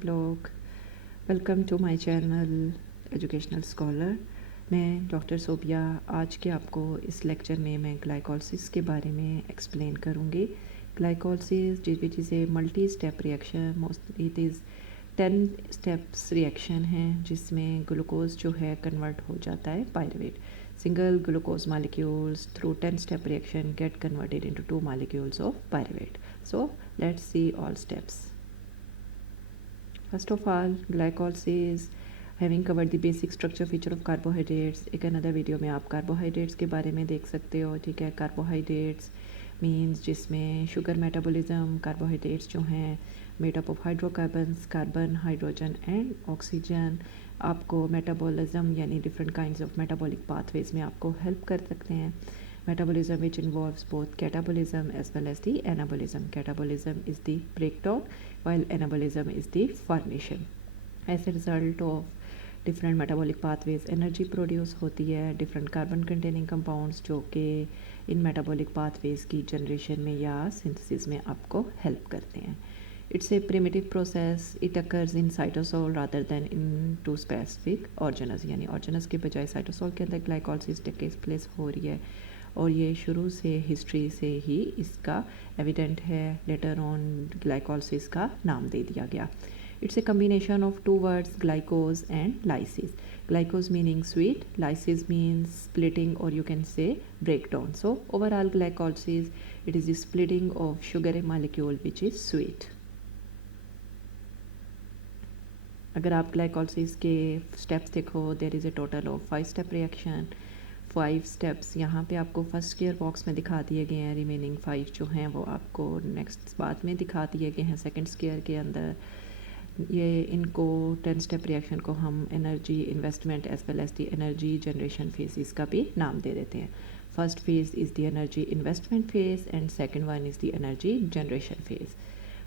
आप लोग। Welcome to my channel educational scholar. मैं डॉक्टर सोबिया। आज के आपको इस लेक्चर में मैं ग्लाइकोलिसिस के बारे में एक्सप्लेन करूँगी। Glycolysis which is a multi step reaction, mostly it is 10 steps reaction हैं जिसमें ग्लूकोज जो है कन्वर्ट हो जाता है pyruvate. Single glucose molecules through 10 step reaction get converted into 2 molecules of pyruvate. So let's see all steps. First of all, glycolysis, having covered the basic structure feature of carbohydrates. एक another video में आप carbohydrates के बारे में देख सकते हो। ठीक है, carbohydrates मीन्स जिसमें शुगर मेटाबॉलिज्म, कार्बोहाइड्रेट्स जो हैं made up of hydrocarbons, carbon, hydrogen and oxygen, आपको मेटाबॉलिज्म यानी different kinds of metabolic pathways में आपको हेल्प कर सकते हैं। Metabolism which involves both catabolism as well as the anabolism. Catabolism is the breakdown while anabolism is the formation. As a result of different metabolic pathways energy produce होती है, different carbon containing compounds जो कि इन metabolic pathways की generation में या synthesis में आपको हेल्प करते हैं। It's a primitive process, it occurs in cytosol rather than in two specific organelles, यानी ऑर्गेनस के बजाय साइटोसोल के अंदर ग्लाइकोलिसिस टेक प्लेस हो रही है और ये शुरू से हिस्ट्री से ही इसका एविडेंट है। लेटर ऑन ग्लाइकोलिसिस का नाम दे दिया गया। It's a combination of two words, glycose and lysis. Glycose meaning sweet, lysis means splitting or you can say breakdown. So overall glycolysis, it is the splitting of sugar molecule which is sweet. अगर आप glycolysis के steps देखो, there is a total of 5 step reaction. 5 steps यहाँ पे आपको first gear box में दिखा दिए गए हैं। रिमेनिंग 5 जो हैं वो आपको नेक्स्ट बाद में दिखा दिए गए हैं सेकंड गियर के अंदर। ये इनको 10 स्टेप रिएक्शन को हम energy investment as well as the energy generation phases का भी नाम दे देते हैं। First phase is the energy investment phase and second one is the energy generation phase.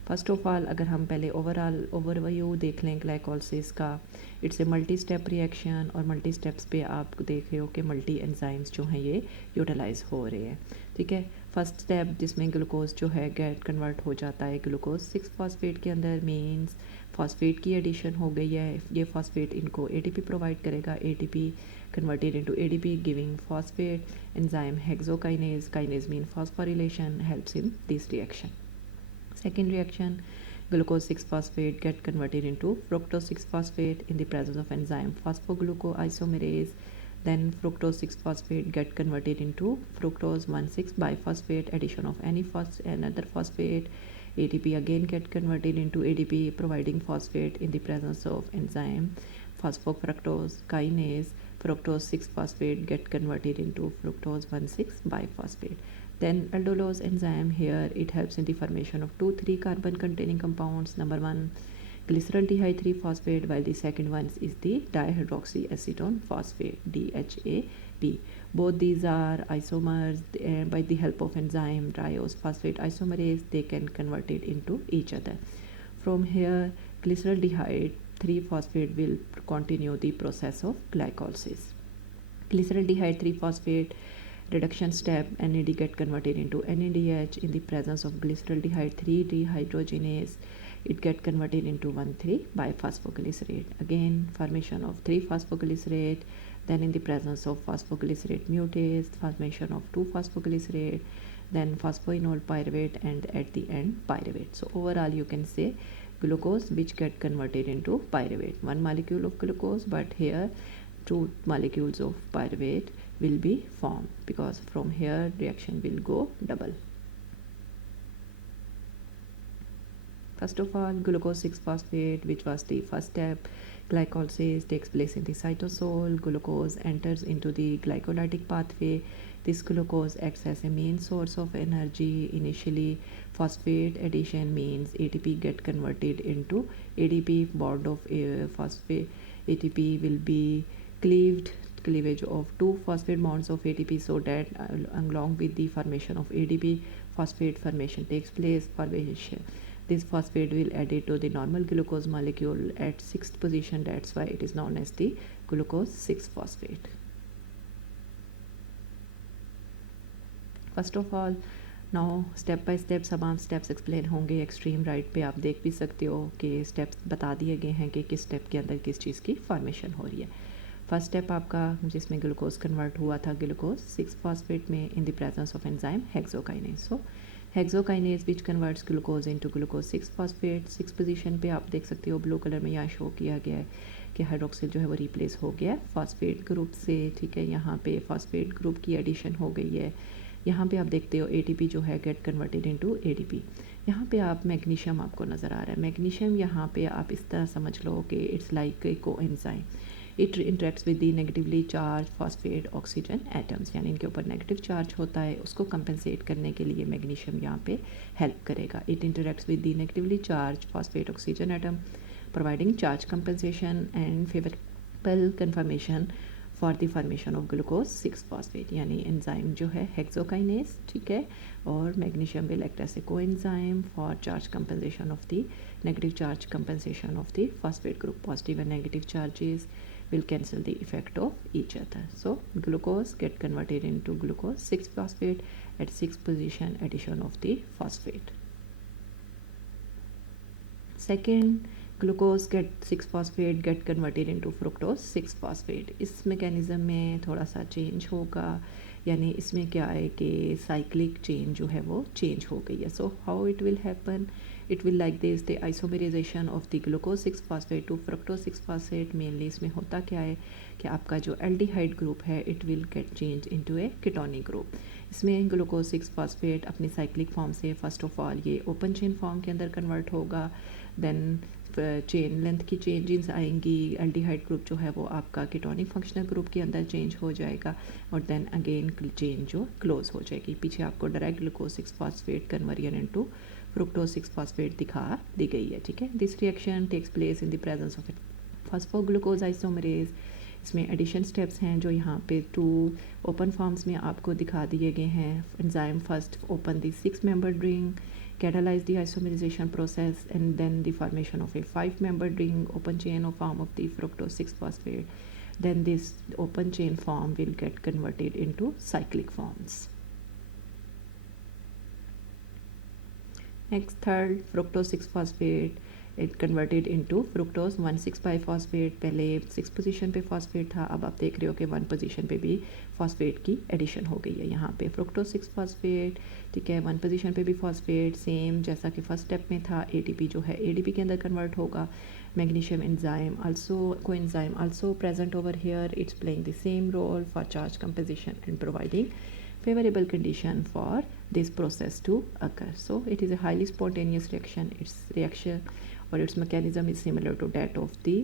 First of all अगर हम पहले ओवरऑल ओवरव्यू देख लें ग्लाइकोलिसिस का, it's a multi step reaction और मल्टी स्टेप्स पे आप देख रहे हो कि मल्टी एंजाइम्स जो हैं ये यूटिलाइज हो रहे हैं। ठीक है, फर्स्ट स्टेप जिसमें ग्लूकोज जो है गेट कन्वर्ट हो जाता है ग्लूकोज 6 फॉस्फेट के अंदर, मीन्स फॉस्फेट की एडिशन हो गई है। ये फॉस्फेट इनको एटीपी प्रोवाइड करेगा, ATP converted into ADP giving phosphate. Enzyme hexokinase, kinase mean phosphorylation, helps in this reaction. Second reaction, glucose 6-phosphate get converted into fructose 6-phosphate in the presence of enzyme phosphoglucoisomerase. Then fructose 6-phosphate get converted into fructose 1,6 biphosphate, addition of another phosphate. ATP again get converted into ADP providing phosphate in the presence of enzyme phosphofructose kinase. Fructose 6-phosphate get converted into fructose 1,6 biphosphate. Then aldolase enzyme, here it helps in the formation of 2,3 carbon containing compounds. Number 1 glyceraldehyde 3-phosphate, while the second one is the dihydroxyacetone phosphate, DHAP. Both these are isomers. By the help of enzyme triose phosphate isomerase they can convert it into each other. From here glyceraldehyde 3-phosphate will continue the process of glycolysis. Glyceraldehyde 3-phosphate reduction step, NAD get converted into NADH in the presence of glyceraldehyde 3 dehydrogenase. It get converted into 1,3 biphosphoglycerate. Again formation of 3-phosphoglycerate. Then in the presence of phosphoglycerate mutase, formation of 2-phosphoglycerate. Then phosphoenol pyruvate and at the end pyruvate. So overall you can say glucose which get converted into pyruvate. One molecule of glucose, but here 2 molecules of pyruvate will be formed because from here reaction will go double. First of all, glucose 6-phosphate, which was the first step, glycolysis takes place in the cytosol. Glucose enters into the glycolytic pathway. This glucose acts as a main source of energy. Initially, phosphate addition means ATP get converted into ADP. Bond of phosphate ATP will be cleavage of 2 phosphate bonds of ATP, so that along with the formation of ADP, phosphate formation takes place. This phosphate will add it to the normal glucose molecule at 6th position. That's why it is known as the glucose 6-phosphate. First of all, now step by step सब steps explain होंगे। Extreme right पे आप देख भी सकते हो कि steps बता दिए गए हैं कि किस स्टेप के अंदर किस चीज़ की फॉर्मेशन हो रही है। फर्स्ट स्टेप आपका जिसमें ग्लूकोज कन्वर्ट हुआ था ग्लूकोज 6-फॉस्फेट में in the presence of enzyme hexokinase. So hexokinase which converts glucose into glucose six phosphate. 6 position पे आप देख सकते हो ब्लू कलर में यहाँ शो किया गया है कि हाइड्रोक्सिल जो है वो रिप्लेस हो गया फॉस्फेट ग्रुप से। ठीक है, यहाँ पे फॉस्फेट ग्रुप की एडिशन हो गई है। यहाँ पे आप देखते हो एटीपी जो है गेट कन्वर्टेड इनटू एडीपी। यहाँ पे आप मैग्नीशियम आपको नज़र आ रहा है। मैग्नीशियम यहाँ पे आप इस तरह समझ लो कि it's like a coenzyme. It interacts with the negatively charge phosphate oxygen atoms, यानी इनके ऊपर नेगेटिव चार्ज होता है, उसको कंपनसेट करने के लिए मैग्नीशियम यहाँ पे हेल्प करेगा। It interacts with the negatively charge phosphate oxygen atom providing charge compensation and favourable conformation for the formation of glucose six phosphate. यानी एंजाइम जो है हेक्सोकाइनेज, ठीक है, और magnesium will act as a coenzyme for charge compensation of the negative charge compensation of the phosphate group. Positive and negative charges will cancel the effect of each other. So glucose get converted into glucose 6-phosphate at 6 position addition of the phosphate. Second, glucose get 6-phosphate get converted into fructose 6-phosphate. इस mechanism में थोड़ा सा change होगा, यानी इसमें क्या है कि साइक्लिक चेन जो है वो चेंज हो गई है। So how it will happen, it will like this the isomerisation of the glucose six phosphate to fructose six phosphate. Mainly इसमें होता क्या है कि आपका जो एल्डिहाइड ग्रुप है it will get change into a ketonic group. इसमें ग्लूकोज 6-फॉस्फेट अपनी साइक्लिक फॉर्म से फर्स्ट ऑफ ऑल ये ओपन चेन फॉर्म के अंदर कन्वर्ट होगा। देन चेन लेंथ की चेंजेस आएंगी, एल्डिहाइड ग्रुप जो है वो आपका कीटोनिक फंक्शनल ग्रुप के अंदर चेंज हो जाएगा और देन अगेन चेन जो क्लोज हो जाएगी। पीछे आपको direct glucose six phosphate conversion into fructose six phosphate दिखा दी गई है। ठीक है, this reaction takes place in the presence of phosphoglucose isomerase. इसमें एडिशन स्टेप्स हैं जो यहाँ पे 2 ओपन फॉर्म्स में आपको दिखा दिए गए हैं। Enzyme first open the 6-membered ring, catalyze the isomerization process, and then the formation of a 5-membered ring, open chain of form of the fructose 6-phosphate. Then this open chain form will get converted into cyclic forms. Next, third, fructose 6-phosphate it converted into fructose 1,6-biphosphate। पहले 6 position पे phosphate था, अब आप देख रहे हो कि 1 position पे भी फॉस्फेट की एडिशन हो गई है। यहाँ पे फ्रुक्टोज 6-फॉस्फेट, ठीक है, 1 पोजीशन पे भी फॉस्फेट, सेम जैसा कि फर्स्ट स्टेप में था। एटीपी जो है एडीपी के अंदर कन्वर्ट होगा। Magnesium enzyme also coenzyme also present over here, it's playing the same role for charge composition and providing favorable condition for this process to occur. So it is a highly spontaneous reaction. Its reaction or its mechanism is similar to that of the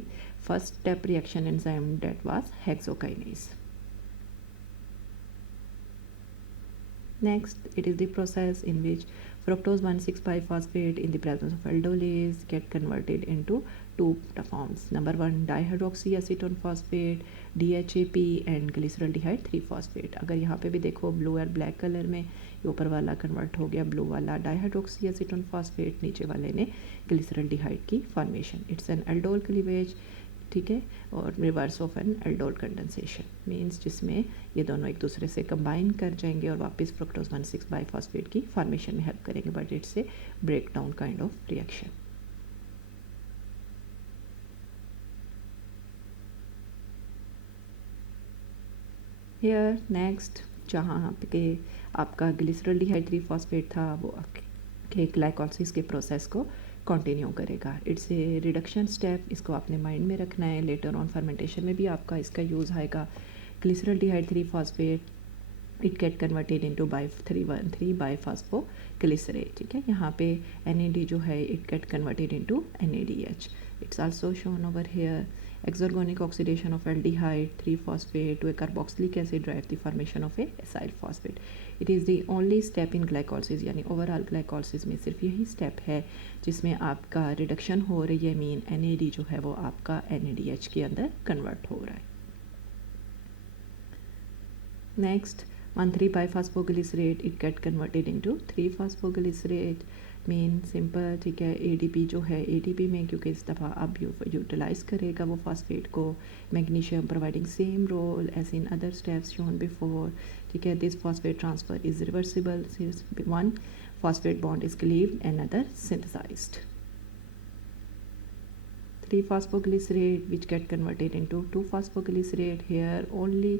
first step reaction enzyme that was hexokinase. Next, it is the process in which fructose 1,6-biphosphate in the presence of aldolase get converted into 2 forms. Number 1, dihydroxyacetone phosphate DHAP and glyceraldehyde 3-phosphate. अगर यहाँ पे भी देखो blue और black colour में, ऊपर वाला convert हो गया ब्लू वाला डाइहाइड्रोक्सीएसीटोन फॉस्फेट, नीचे वाले ने ग्लिसरल्डिहाइड की फॉर्मेशन। इट्स एन एल्डोल क्लीवेज, ठीक है, और reverse of an aldol condensation means जिसमें ये दोनों एक दूसरे से कंबाइन कर जाएंगे और वापस फ्रुक्टोज 1,6-बाइफॉस्फेट की फॉर्मेशन में हेल्प करेंगे, but it's a break down kind of reaction. Here next, जहाँ पे आपका ग्लिसरल्डिहाइड 3-फॉस्फेट था वो आपके ग्लाइकोलिसिस के प्रोसेस को कंटिन्यू करेगा। इट्स ए रिडक्शन स्टेप, इसको आपने माइंड में रखना है। लेटर ऑन फर्मेंटेशन में भी आपका इसका यूज़ आएगा। Glyceraldehyde three phosphate it get converted into 3,1,3 biphosphoglycerate, ठीक है। यहाँ पे NAD जो है it get converted into NADH। It's also shown over here. Exergonic oxidation of aldehyde 3-phosphate to a carboxylic acid drive the formation of a acyl phosphate. It is the only step in glycolysis, यानी overall glycolysis में सिर्फ यही step है जिसमें आपका reduction हो रही है। मीन NAD जो है वो आपका NADH के अंदर कन्वर्ट हो रहा है। Next, one three biphosphoglycerate it get converted into 3-phosphoglycerate. Main simple, ठीक है। एडीपी जो है, एडीपी में क्योंकि इस दफ़ा अब यूटिलाइज़ करेगा वो फॉस्फेट को, magnesium providing same role as in other steps shown before, ठीक है। This phosphate transfer is reversible, one phosphate bond is cleaved, another synthesized. 3-phosphoglycerate which get converted into 2-phosphoglycerate. Here only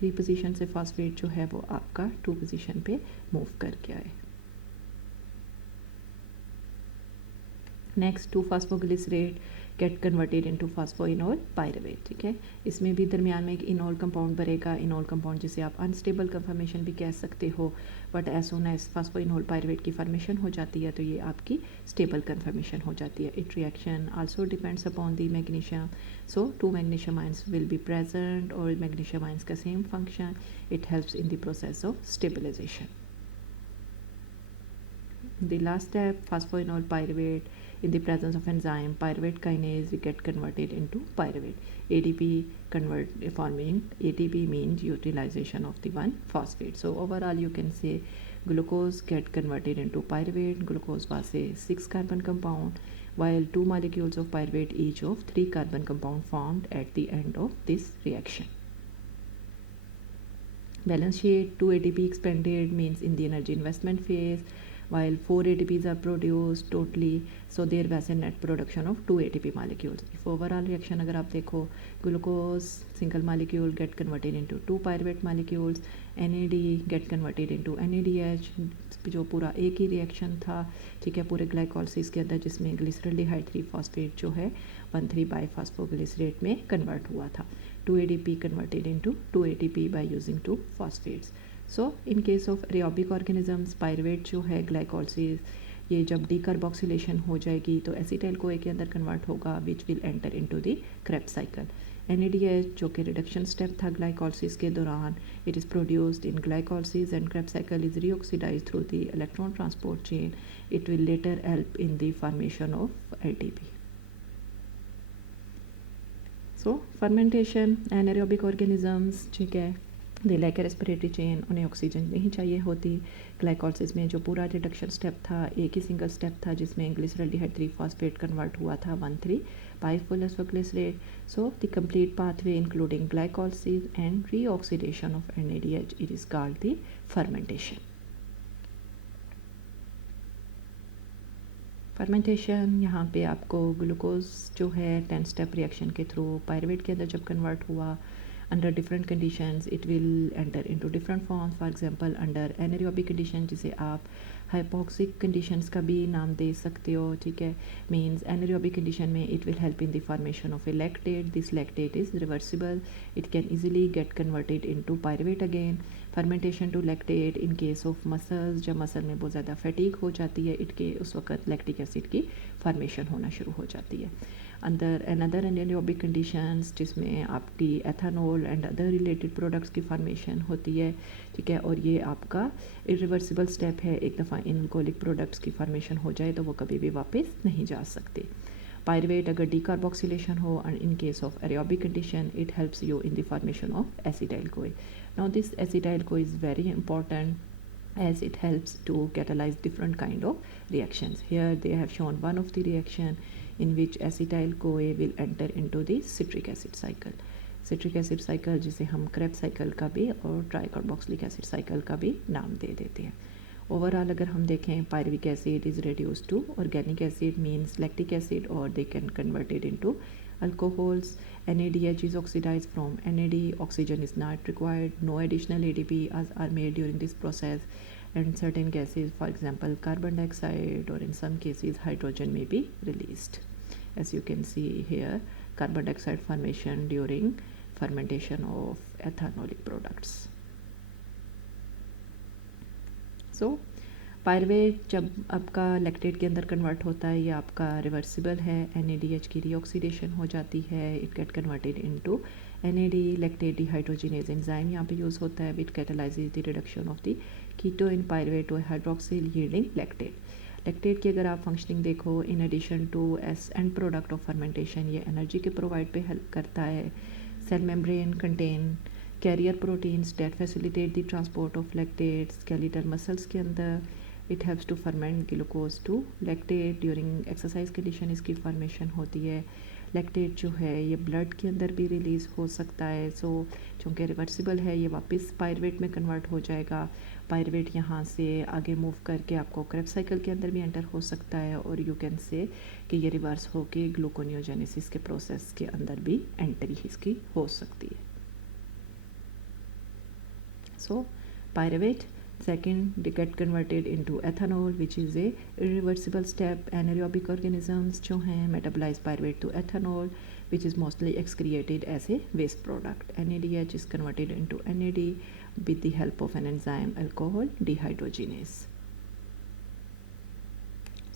3 position से phosphate जो है वो आपका 2 position पे move करके आए। Next 2-phosphoglycerate get converted into phosphoenol pyruvate, ठीक है। इसमें भी दरमियान में एक इनोल कंपाउंड बनेगा, इनोल कंपाउंड जिसे आप अनस्टेबल कंफर्मेशन भी कह सकते हो, but as soon as phosphoenol pyruvate की फॉर्मेशन हो जाती है तो ये आपकी स्टेबल कंफर्मेशन हो जाती है। It reaction also depends upon the magnesium, so 2 magnesium ions will be present और मैग्नीशियम आयंस का same function, it helps in the process of stabilization. The last step, phosphoenol pyruvate, in the presence of enzyme pyruvate kinase, we get converted into pyruvate. ADP forming ATP means utilization of the 1-phosphate. So overall you can say glucose get converted into pyruvate. Glucose was a 6-carbon compound, while 2 molecules of pyruvate each of 3-carbon compound formed at the end of this reaction. Balance sheet, 2 ATP expended means in the energy investment phase, while 4 ATPs are produced totally, so there was a net production of 2 ATP molecules. If overall reaction अगर आप देखो, glucose single molecule get converted into 2 pyruvate molecules, NAD get converted into NADH, जो पूरा एक ही reaction था, ठीक है, पूरे ग्लाइकोलिसिस के अंदर, जिसमें ग्लिसरॉल्डिहाइड 3 फॉस्फेट जो है 1,3-बाइफॉस्फोग्लिसरेट में कन्वर्ट हुआ था। 2 ADP converted into 2 ATP by using 2 phosphates. So in case of aerobic organisms, pyruvate जो है ग्लाइकोलिसिस, ये जब डीकार्बोक्सिलेशन हो जाएगी तो एसिटाइल कोए के अंदर कन्वर्ट होगा, which will enter into the Krebs cycle. NADH जो कि रिडक्शन स्टेप था ग्लाइकोलिसिस के दौरान, it is produced in glycolysis and Krebs cycle is reoxidised through the electron transport chain, it will later help in the formation of ATP. So fermentation, anaerobic organisms, ठीक है, they like respiratory chain, उन्हें oxygen नहीं चाहिए होती। Glycolysis में जो पूरा reduction step था, एक ही सिंगल स्टेप था जिसमें ग्लिसरॉल्डिहाइड 3 फॉस्फेट कन्वर्ट हुआ था one three biphosphoglycerate. So the complete pathway including glycolysis and reoxidation of NADH, it is called the fermentation. Fermentation, यहाँ पे आपको ग्लूकोज जो है 10 स्टेप रिएक्शन के थ्रू पायरुवेट के अंदर जब कन्वर्ट हुआ, under different conditions it will enter into different forms. For example under anaerobic condition, जिसे आप hypoxic conditions का भी नाम दे सकते हो, ठीक है, means anaerobic condition में it will help in the formation of a lactate. This lactate is reversible, it can easily get converted into pyruvate again. fermentation to lactate in case of muscles, जब muscle में बहुत ज़्यादा fatigue हो जाती है, इनके उस वक्त lactic acid की formation होना शुरू हो जाती है. अंदर अनदर एनारोबिक कंडीशंस जिसमें आपकी ethanol and other related products की फॉर्मेशन होती है, ठीक है, और ये आपका इरिवर्सिबल स्टेप है। एक दफ़ा इन अल्कोहलिक प्रोडक्ट्स की फॉर्मेशन हो जाए तो वो कभी भी वापस नहीं जा सकते। पायरुवेट अगर डीकार्बोक्सिलेशन हो and in case of aerobic condition it helps you in the formation of acetyl CoA. Now this acetyl CoA is very important as it helps to catalyze different kind of reactions. Here they have shown one of the reaction in which acetyl CoA will enter into the citric acid cycle. Citric acid cycle जिसे हम Krebs cycle का भी और tricarboxylic acid cycle का भी नाम दे देते हैं. ओवरऑल अगर हम देखें, pyruvic acid is reduced to organic acid means lactic acid or they can convert it into alcohols. NADH is oxidized from NAD, oxygen is not required, no additional ADP are made during this process, and certain gases, for example carbon dioxide or in some cases hydrogen may be released. As you can see here, carbon dioxide formation during fermentation of ethanolic products. So pyruvate जब आपका lactate के अंदर convert होता है, ये आपका reversible है, NADH की रीऑक्सीडेशन हो जाती है, it get converted into NAD. Lactate dehydrogenase enzyme यहाँ पे यूज़ होता है, which catalyses the reduction of the keto in pyruvate to hydroxyl yielding lactate. Lactate की अगर आप फंक्शनिंग देखो, in addition to as end product of fermentation, ये energy के प्रोवाइड पे हेल्प करता है. Cell membrane contain carrier proteins that facilitate the transport of lactate. Skeletal muscles के अंदर it helps to ferment glucose to lactate. During exercise condition इसकी formation होती है। लैक्टेट जो है ये ब्लड के अंदर भी रिलीज़ हो सकता है। सो चूँकि रिवर्सिबल है ये वापस पायरुवेट में कन्वर्ट हो जाएगा। पायरुवेट यहाँ से आगे मूव करके आपको क्रेब्स साइकिल के अंदर भी एंटर हो सकता है और यू कैन से कि ये रिवर्स होके ग्लूकोनियोजेनेसिस के प्रोसेस के अंदर भी एंट्री इसकी हो सकती है। सो pyruvate second they get converted into ethanol which is a irreversible step. Anaerobic organisms जो हैं metabolize pyruvate to ethanol which is mostly excreted as a waste product. NADH is converted into NAD with the help of an enzyme alcohol dehydrogenase.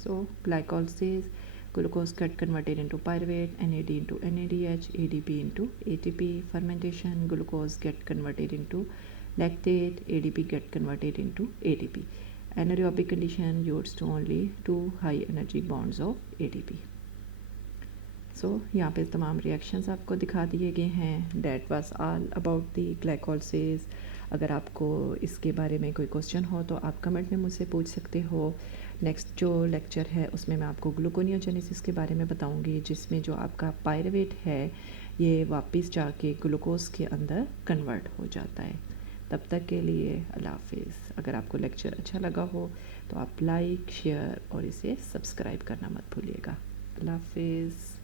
So glycolysis, glucose get converted into pyruvate, NAD into NADH, ADP into ATP. Fermentation, glucose get converted into lactate, ADP get converted into ATP. Anaerobic condition yields to only 2 high energy bonds of ATP. So यहाँ पे तमाम reactions आपको दिखा दिए गए हैं। That was all about the glycolysis. अगर आपको इसके बारे में कोई क्वेश्चन हो तो आप कमेंट में मुझसे पूछ सकते हो। नेक्स्ट जो लेक्चर है उसमें मैं आपको ग्लूकोनियोजेनेसिस के बारे में बताऊंगी, जिसमें जो आपका पायरुवेट है ये वापस जाके ग्लूकोज के अंदर कन्वर्ट हो जाता है। तब तक के लिए अल्लाह हाफिज़। अगर आपको लेक्चर अच्छा लगा हो तो आप लाइक, शेयर और इसे सब्सक्राइब करना मत भूलिएगा। अल्लाह हाफिज़।